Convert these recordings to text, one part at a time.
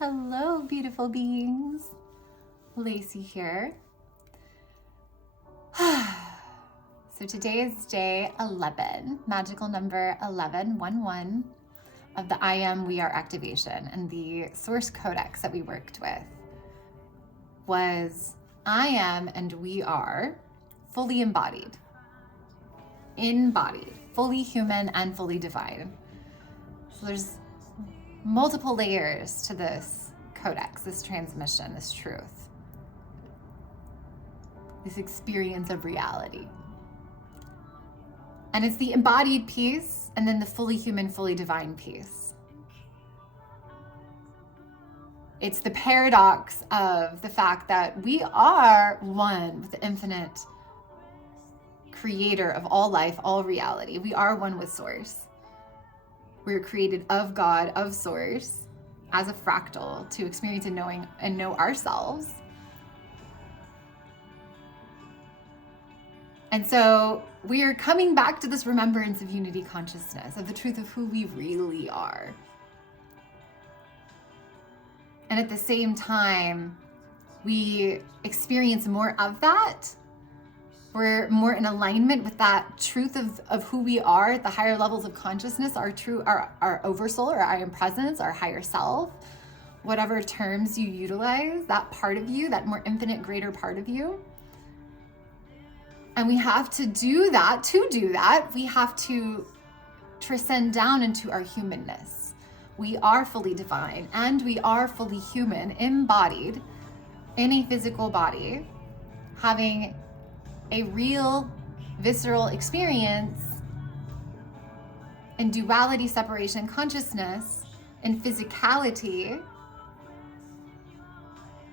Hello, beautiful beings. Lacey here. So today is day 11, magical number 1111 of the I Am We Are activation. And the source codex that we worked with was I am and we are fully embodied, fully human and fully divine. So there's multiple layers to this codex, this transmission, this truth, this experience of reality. And it's the embodied piece and then the fully human, fully divine piece. It's the paradox of the fact that we are one with the infinite creator of all life, all reality. We are one with source. We're created of God, of source, as a fractal to experience and know ourselves. And so we are coming back to this remembrance of unity consciousness, of the truth of who we really are. And at the same time, we experience more of that. We're more in alignment with that truth of who we are at the higher levels of consciousness, our oversoul, our I am presence, our higher self, whatever terms you utilize, that part of you, that more infinite, greater part of you. And we have to do that. To do that, we have to transcend down into our humanness. We are fully divine and we are fully human, embodied in a physical body, having a real visceral experience in duality, separation, consciousness, and physicality.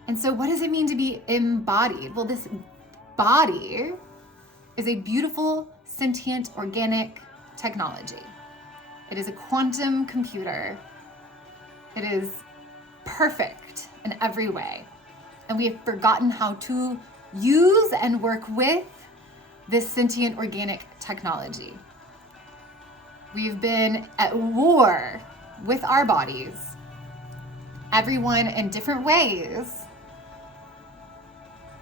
And so what does it mean to be embodied? Well, this body is a beautiful, sentient, organic technology. It is a quantum computer. It is perfect in every way. And we have forgotten how to use and work with this sentient organic technology. We've been at war with our bodies, everyone in different ways.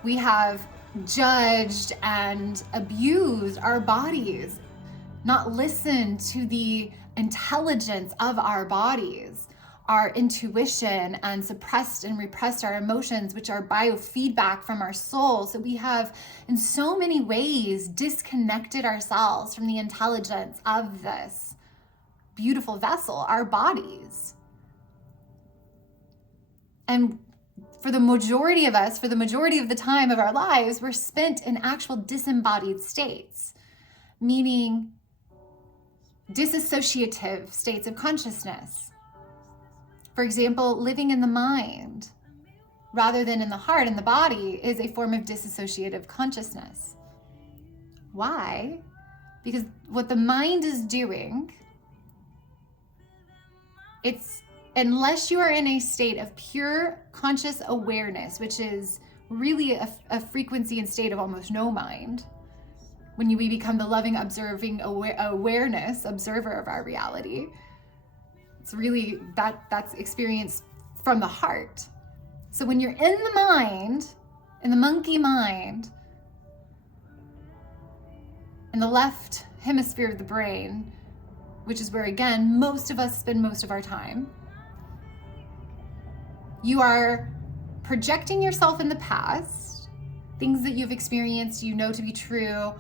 We have judged and abused our bodies, not listened to the intelligence of our bodies, our intuition, and suppressed and repressed our emotions, which are biofeedback from our soul. So we have, in so many ways, disconnected ourselves from the intelligence of this beautiful vessel, our bodies. And for the majority of us, for the majority of the time of our lives, we're spent in actual disembodied states, meaning disassociative states of consciousness. For example, living in the mind rather than in the heart and the body is a form of dissociative consciousness. Why? Because what the mind is doing, unless you are in a state of pure conscious awareness, which is really a frequency and state of almost no mind, when we become the loving, observing awareness, observer of our reality, it's really that's experienced from the heart. So when you're in the mind, in the monkey mind, in the left hemisphere of the brain, which is where, again, most of us spend most of our time, you are projecting yourself in the past, things that you've experienced, you know to be true,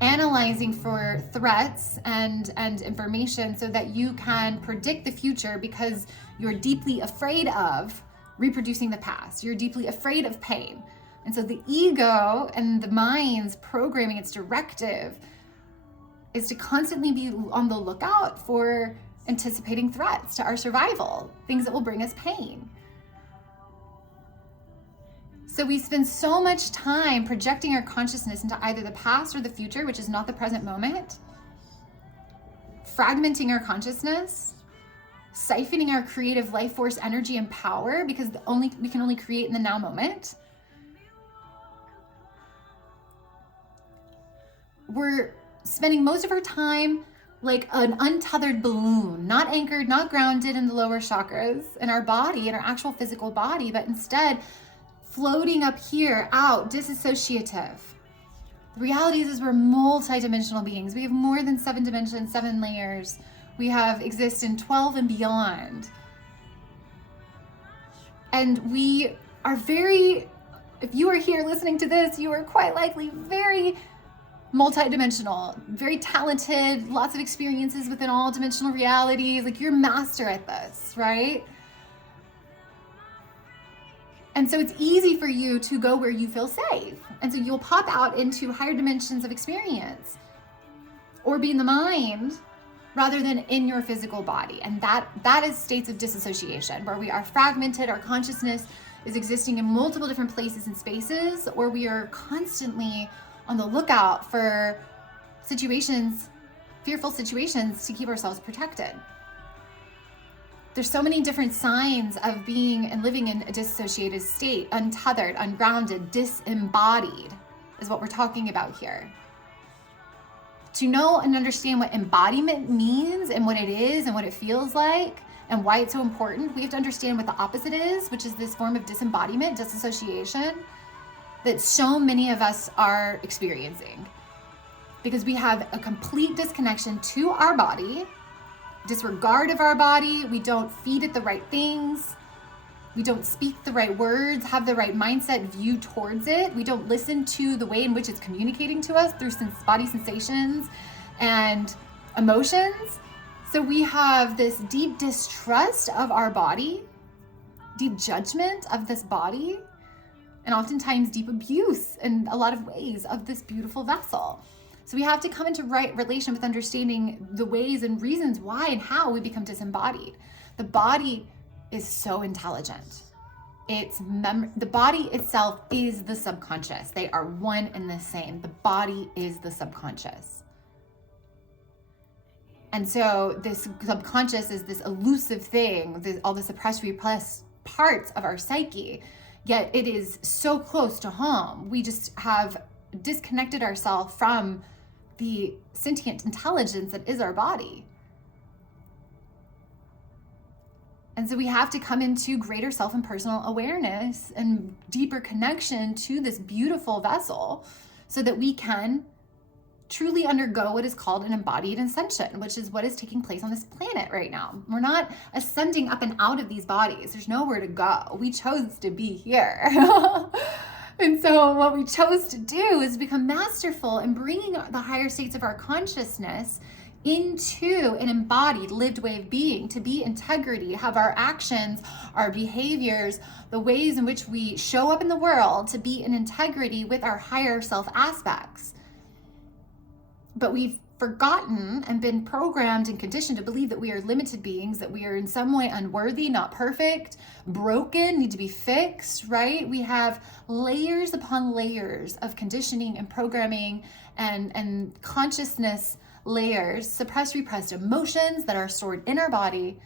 analyzing for threats and information so that you can predict the future because you're deeply afraid of reproducing the past. You're deeply afraid of pain. And so the ego and the mind's programming, its directive, is to constantly be on the lookout for anticipating threats to our survival, things that will bring us pain. So we spend so much time projecting our consciousness into either the past or the future, which is not the present moment, fragmenting our consciousness, siphoning our creative life force energy and power because we can only create in the now moment. We're spending most of our time like an untethered balloon, not anchored, not grounded in the lower chakras, in our body, in our actual physical body, but instead floating up here, out, disassociative. The reality is we're multidimensional beings. We have more than 7 dimensions, 7 layers. We exist in 12 and beyond. And we are if you are here listening to this, you are quite likely very multidimensional, very talented, lots of experiences within all dimensional realities. Like, you're master at this, right? And so it's easy for you to go where you feel safe. And so you'll pop out into higher dimensions of experience or be in the mind rather than in your physical body. And that is states of disassociation, where we are fragmented, our consciousness is existing in multiple different places and spaces, or we are constantly on the lookout for situations, fearful situations, to keep ourselves protected. There's so many different signs of being and living in a dissociated state, untethered, ungrounded, disembodied is what we're talking about here. To know and understand what embodiment means and what it is and what it feels like and why it's so important, we have to understand what the opposite is, which is this form of disembodiment, disassociation, that so many of us are experiencing. Because we have a complete disconnection to our body, disregard of our body, we don't feed it the right things, we don't speak the right words, have the right mindset view towards it, we don't listen to the way in which it's communicating to us through body sensations and emotions. So we have this deep distrust of our body, deep judgment of this body, and oftentimes deep abuse in a lot of ways of this beautiful vessel. So we have to come into right relation with understanding the ways and reasons why and how we become disembodied. The body is so intelligent. The body itself is the subconscious. They are one and the same. The body is the subconscious. And so this subconscious is this elusive thing, all the suppressed, repressed parts of our psyche, yet it is so close to home. We just have disconnected ourselves from the sentient intelligence that is our body. And so we have to come into greater self and personal awareness and deeper connection to this beautiful vessel so that we can truly undergo what is called an embodied ascension, which is what is taking place on this planet right now. We're not ascending up and out of these bodies. There's nowhere to go. We chose to be here. And so what we chose to do is become masterful in bringing the higher states of our consciousness into an embodied, lived way of being, to be integrity, have our actions, our behaviors, the ways in which we show up in the world to be in integrity with our higher self aspects. But we've forgotten and been programmed and conditioned to believe that we are limited beings, that we are in some way unworthy, not perfect, broken, need to be fixed, right? We have layers upon layers of conditioning and programming and consciousness layers, suppressed, repressed emotions that are stored in our body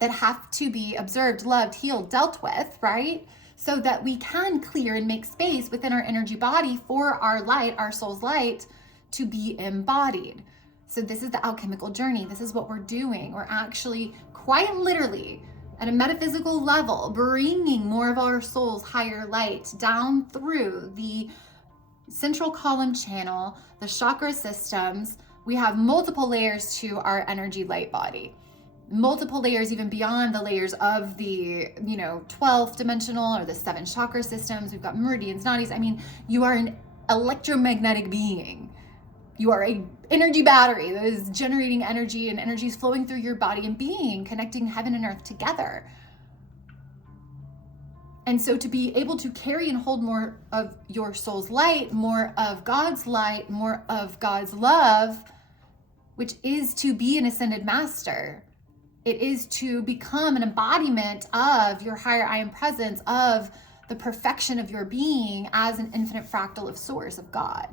that have to be observed, loved, healed, dealt with, right? So that we can clear and make space within our energy body for our light, our soul's light, to be embodied. So this is the alchemical journey. This is what we're doing. We're actually quite literally at a metaphysical level bringing more of our soul's higher light down through the central column channel, the chakra systems. We have multiple layers to our energy light body, multiple layers even beyond the layers of the 12th dimensional or the 7 chakra systems. We've got meridians, nadis. I mean, you are an electromagnetic being. You are an energy battery that is generating energy, and energy is flowing through your body and being, connecting heaven and earth together. And so to be able to carry and hold more of your soul's light, more of God's light, more of God's love, which is to be an ascended master. It is to become an embodiment of your higher I am presence, of the perfection of your being as an infinite fractal of source, of God.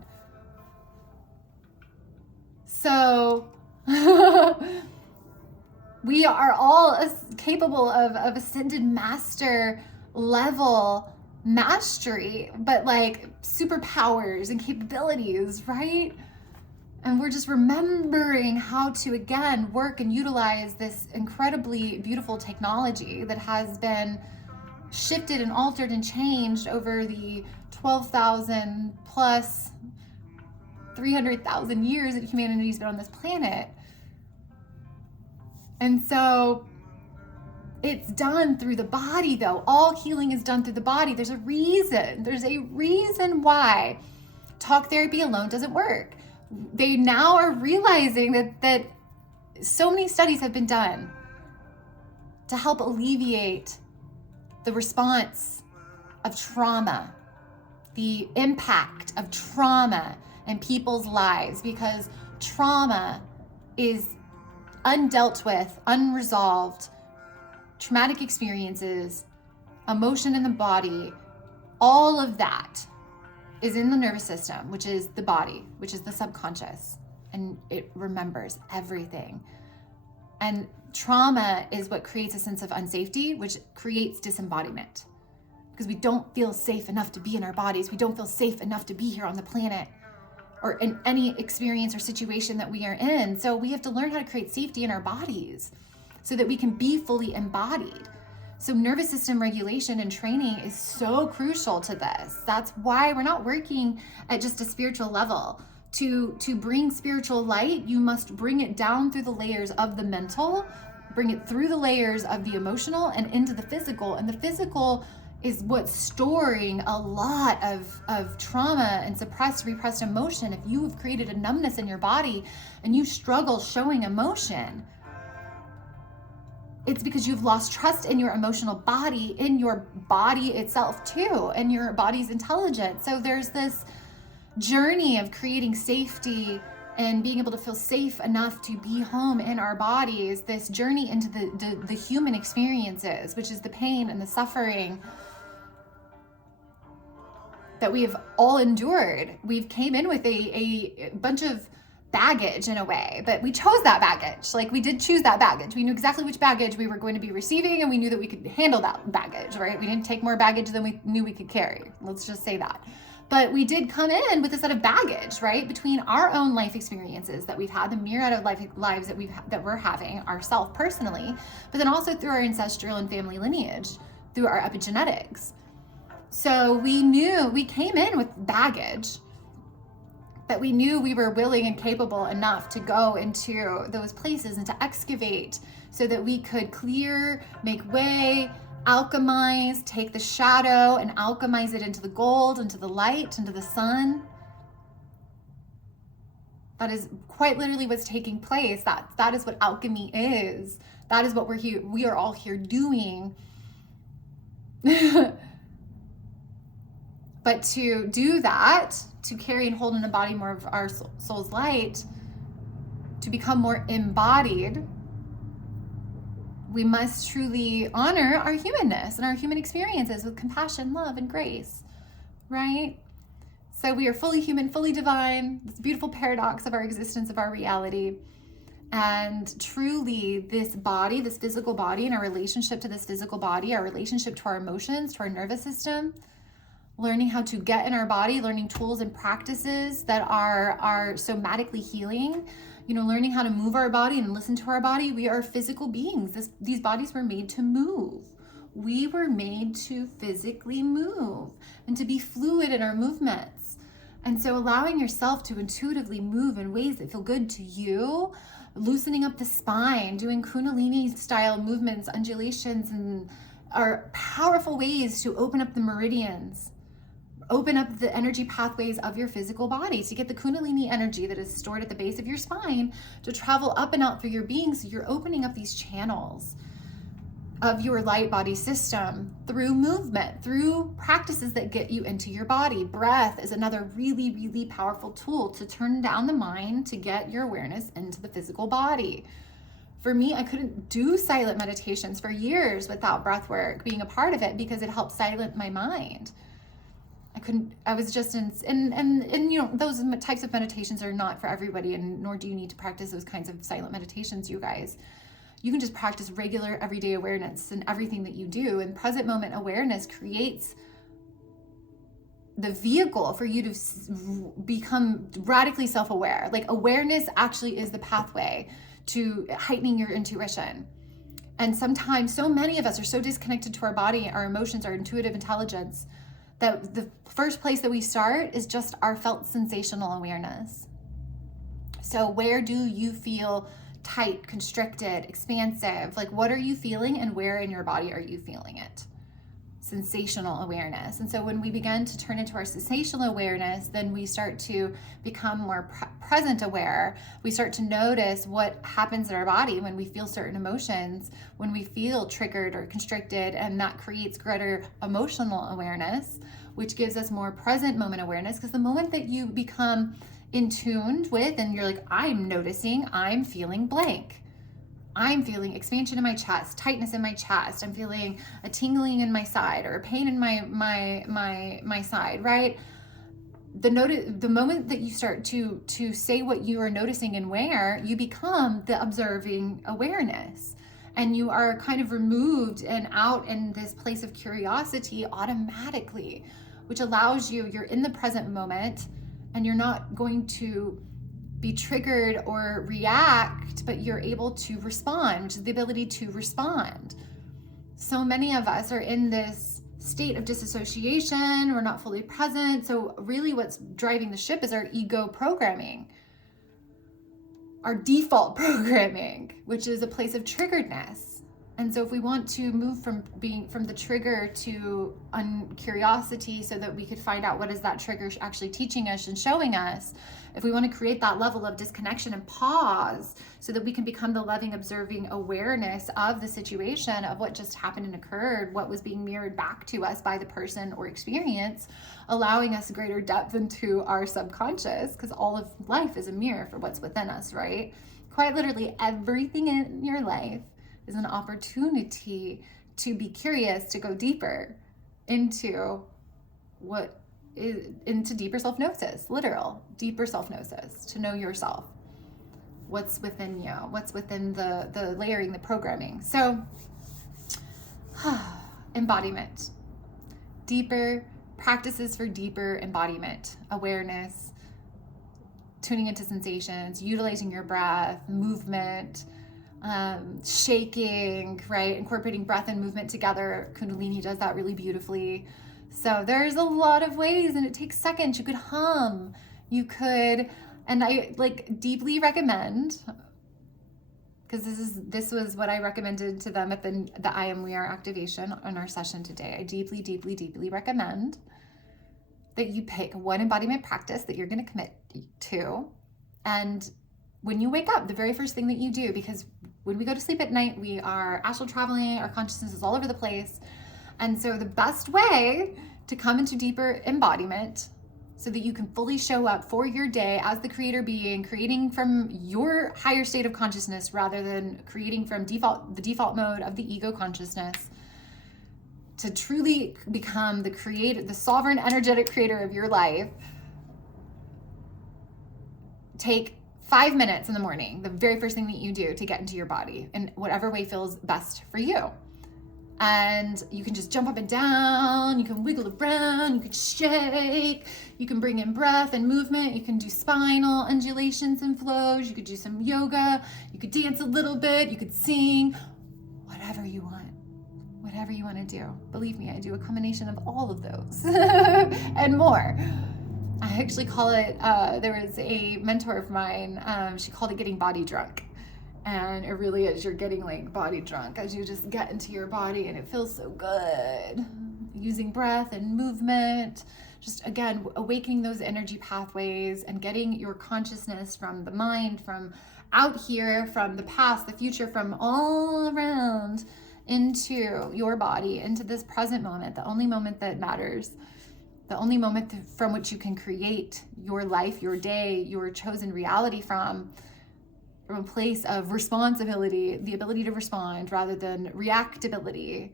So we are all capable of ascended master level mastery, but like superpowers and capabilities, right? And we're just remembering how to, again, work and utilize this incredibly beautiful technology that has been shifted and altered and changed over the 12,000 plus 300,000 years that humanity's been on this planet. And so it's done through the body, though. All healing is done through the body. There's a reason why talk therapy alone doesn't work. They now are realizing that so many studies have been done to help alleviate the response of trauma, the impact of trauma in people's lives, because trauma is undealt with, unresolved, traumatic experiences, emotion in the body, all of that is in the nervous system, which is the body, which is the subconscious, and it remembers everything. And trauma is what creates a sense of unsafety, which creates disembodiment, because we don't feel safe enough to be in our bodies. We don't feel safe enough to be here on the planet or in any experience or situation that we are in. So we have to learn how to create safety in our bodies so that we can be fully embodied. So nervous system regulation and training is so crucial to this. That's why we're not working at just a spiritual level. To bring spiritual light, you must bring it down through the layers of the mental, bring it through the layers of the emotional and into the physical. And the physical is what's storing a lot of trauma and repressed emotion. If you have created a numbness in your body and you struggle showing emotion, it's because you've lost trust in your emotional body, in your body itself too, and your body's intelligence. So there's this journey of creating safety and being able to feel safe enough to be home in our bodies, this journey into the human experiences, which is the pain and the suffering that we have all endured. We've came in with a bunch of baggage in a way, but we chose that baggage. Like, we did choose that baggage. We knew exactly which baggage we were going to be receiving, and we knew that we could handle that baggage, right? We didn't take more baggage than we knew we could carry. Let's just say that. But we did come in with a set of baggage, right? Between our own life experiences that we've had, the myriad of lives that we're having ourselves personally, but then also through our ancestral and family lineage, through our epigenetics. So we came in with baggage, but we knew we were willing and capable enough to go into those places and to excavate so that we could clear, make way, alchemize, take the shadow and alchemize it into the gold, into the light, into the sun. That is quite literally what's taking place. That is what alchemy is. That is what we are all here doing. But to do that, to carry and hold and embody more of our soul's light, to become more embodied, we must truly honor our humanness and our human experiences with compassion, love, and grace, right? So we are fully human, fully divine, this beautiful paradox of our existence, of our reality. And truly, this body, this physical body, and our relationship to this physical body, our relationship to our emotions, to our nervous system, learning how to get in our body, learning tools and practices that are somatically healing, learning how to move our body and listen to our body. We are physical beings. These bodies were made to move. We were made to physically move and to be fluid in our movements. And so allowing yourself to intuitively move in ways that feel good to you, loosening up the spine, doing Kundalini style movements, undulations, and are powerful ways to open up the meridians, open up the energy pathways of your physical body to get the Kundalini energy that is stored at the base of your spine to travel up and out through your being. So you're opening up these channels of your light body system through movement, through practices that get you into your body. Breath is another really, really powerful tool to turn down the mind, to get your awareness into the physical body. For me, I couldn't do silent meditations for years without breath work being a part of it, because it helped silence my mind. I was just and those types of meditations are not for everybody, and nor do you need to practice those kinds of silent meditations, you guys. You can just practice regular everyday awareness in everything that you do, and present moment awareness creates the vehicle for you to become radically self-aware. Like awareness actually is the pathway to heightening your intuition. And sometimes so many of us are so disconnected to our body, our emotions, our intuitive intelligence, that the first place that we start is just our felt sensational awareness. So where do you feel tight, constricted, expansive? Like what are you feeling and where in your body are you feeling it? Sensational awareness. And so when we begin to turn into our sensational awareness, then we start to become more present aware. We start to notice what happens in our body when we feel certain emotions, when we feel triggered or constricted, and that creates greater emotional awareness, which gives us more present moment awareness. Because the moment that you become in tuned with, and you're like, I'm noticing, I'm feeling blank. I'm feeling expansion in my chest, tightness in my chest. I'm feeling a tingling in my side or a pain in my side, right? The moment that you start to say what you are noticing and where, you become the observing awareness. And you are kind of removed and out in this place of curiosity automatically, which allows you're in the present moment, and you're not going to be triggered or react, but you're able to respond, which is the ability to respond. So many of us are in this state of disassociation. We're not fully present. So really what's driving the ship is our ego programming, our default programming, which is a place of triggeredness. And so if we want to move from the trigger to curiosity, so that we could find out what is that trigger actually teaching us and showing us, if we want to create that level of disconnection and pause so that we can become the loving, observing awareness of the situation, of what just happened and occurred, what was being mirrored back to us by the person or experience, allowing us greater depth into our subconscious, because all of life is a mirror for what's within us, right? Quite literally everything in your life is an opportunity to be curious, to go deeper into into deeper self-gnosis, literal deeper self-gnosis, to know yourself, what's within you, what's within the layering, the programming. So embodiment, deeper practices for deeper embodiment, awareness, tuning into sensations, utilizing your breath, movement, shaking, right? Incorporating breath and movement together. Kundalini does that really beautifully. So there's a lot of ways, and it takes seconds. You could hum, you could, and I deeply recommend, because this was what I recommended to them at the I Am We Are activation on our session today. I deeply, deeply, deeply recommend that you pick one embodiment practice that you're going to commit to, and when you wake up, the very first thing that you do, because when we go to sleep at night, we are astral traveling, our consciousness is all over the place. And so the best way to come into deeper embodiment, so that you can fully show up for your day as the creator being, creating from your higher state of consciousness rather than creating from the default mode of the ego consciousness, to truly become the creator, the sovereign energetic creator of your life, take 5 minutes in the morning, the very first thing that you do, to get into your body in whatever way feels best for you. And you can just jump up and down, you can wiggle around, you can shake, you can bring in breath and movement, you can do spinal undulations and flows, you could do some yoga, you could dance a little bit, you could sing, whatever you want to do. Believe me, I do a combination of all of those and more. I actually call it, there was a mentor of mine, she called it getting body drunk. And it really is, you're getting body drunk as you just get into your body, and it feels so good. Using breath and movement, just again, awakening those energy pathways and getting your consciousness from the mind, from out here, from the past, the future, from all around into your body, into this present moment, the only moment that matters. The only moment from which you can create your life, your day, your chosen reality from a place of responsibility, the ability to respond rather than reactability.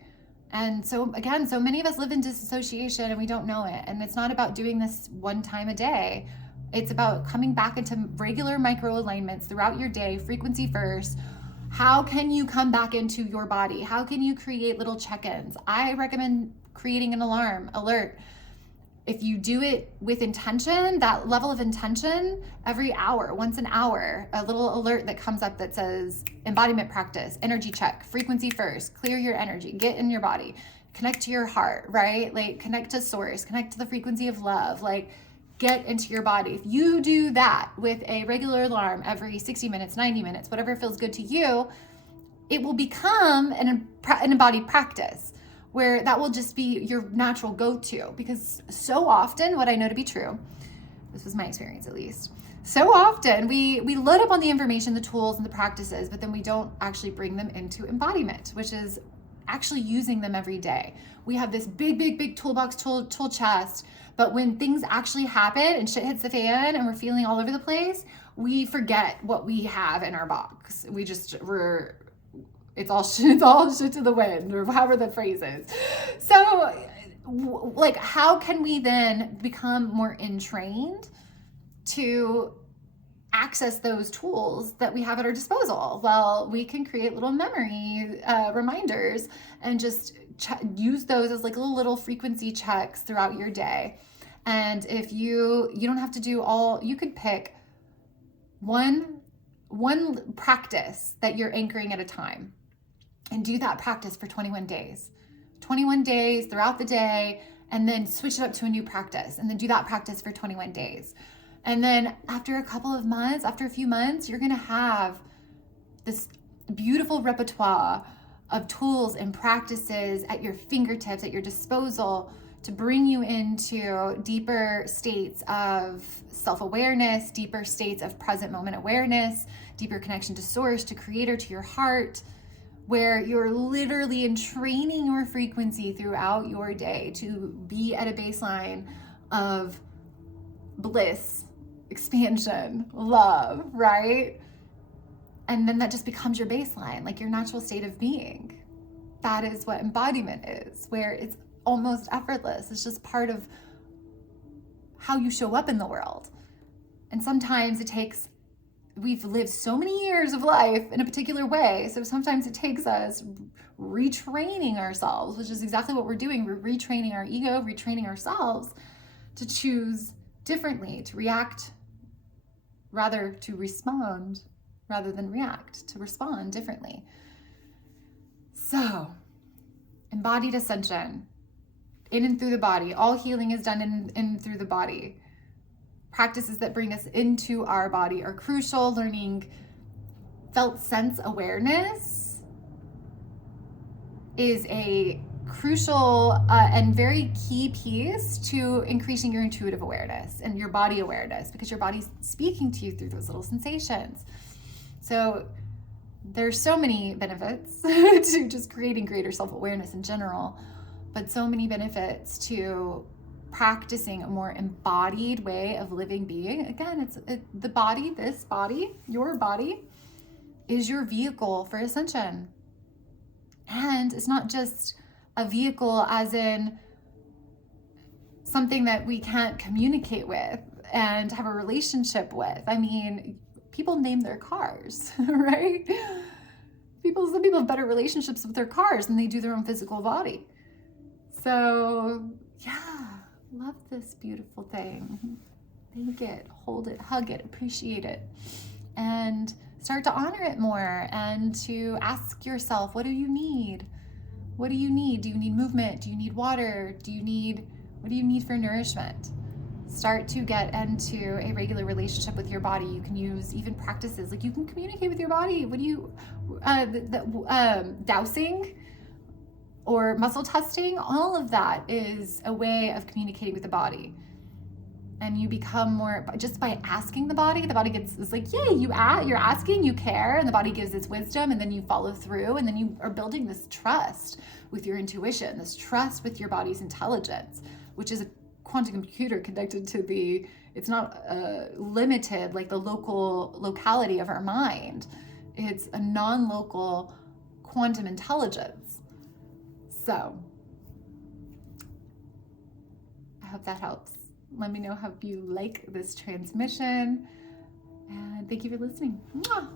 And so again, so many of us live in disassociation and we don't know it. And it's not about doing this one time a day. It's about coming back into regular micro alignments throughout your day, frequency first. How can you come back into your body? How can you create little check-ins? I recommend creating an alert. if you do it with intention, that level of intention, every hour, once an hour, a little alert that comes up that says embodiment practice, energy check, frequency first, clear your energy, get in your body, connect to your heart, right? Like connect to source, connect to the frequency of love, like get into your body. If you do that with a regular alarm every 60 minutes, 90 minutes, whatever feels good to you, it will become an embodied practice where that will just be your natural go-to. Because so often, what I know to be true, this was my experience at least, so often we load up on the information, the tools and the practices, but then we don't actually bring them into embodiment, which is actually using them every day. We have this big toolbox, tool chest, but when things actually happen and shit hits the fan and we're feeling all over the place, we forget what we have in our box. It's all shit to the wind, or however the phrase is. So like, how can we then become more entrained to access those tools that we have at our disposal? Well, we can create little memory reminders and just use those as like little frequency checks throughout your day. And if you don't have to do all, you could pick one practice that you're anchoring at a time and do that practice for 21 days. 21 days throughout the day, and then switch it up to a new practice, and then do that practice for 21 days. And then after a few months, you're gonna have this beautiful repertoire of tools and practices at your fingertips, at your disposal, to bring you into deeper states of self-awareness, deeper states of present moment awareness, deeper connection to source, to creator, to your heart, where you're literally entraining your frequency throughout your day to be at a baseline of bliss, expansion, love, right? And then that just becomes your baseline, like your natural state of being. That is what embodiment is, where it's almost effortless. It's just part of how you show up in the world. And sometimes we've lived so many years of life in a particular way. So sometimes it takes us retraining ourselves, which is exactly what we're doing. We're retraining our ego, retraining ourselves to choose differently, to react to respond rather than react, to respond differently. So, embodied ascension, in and through the body. All healing is done in and through the body. Practices that bring us into our body are crucial. Learning felt sense awareness is a crucial and very key piece to increasing your intuitive awareness and your body awareness, because your body's speaking to you through those little sensations. So there's so many benefits to just creating greater self-awareness in general, but so many benefits to practicing a more embodied way of living being. Again, the body, this body, your body is your vehicle for ascension. And it's not just a vehicle as in something that we can't communicate with and have a relationship with. I mean, people name their cars, right? Some people have better relationships with their cars than they do their own physical body. So yeah, love this beautiful thing. Thank it, hold it, hug it, appreciate it, and start to honor it more, and to ask yourself, what do you need? What do you need? Do you need movement? Do you need water? What do you need for nourishment? Start to get into a regular relationship with your body. You can use even practices, like you can communicate with your body. What do you, dowsing or muscle testing, all of that is a way of communicating with the body. And you become more, just by asking the body it's like, yay, you're asking, you care, and the body gives its wisdom, and then you follow through, and then you are building this trust with your intuition, this trust with your body's intelligence, which is a quantum computer connected to it's not limited like the locality of our mind. It's a non-local quantum intelligence. So I hope that helps. Let me know how you like this transmission, and thank you for listening. Mwah!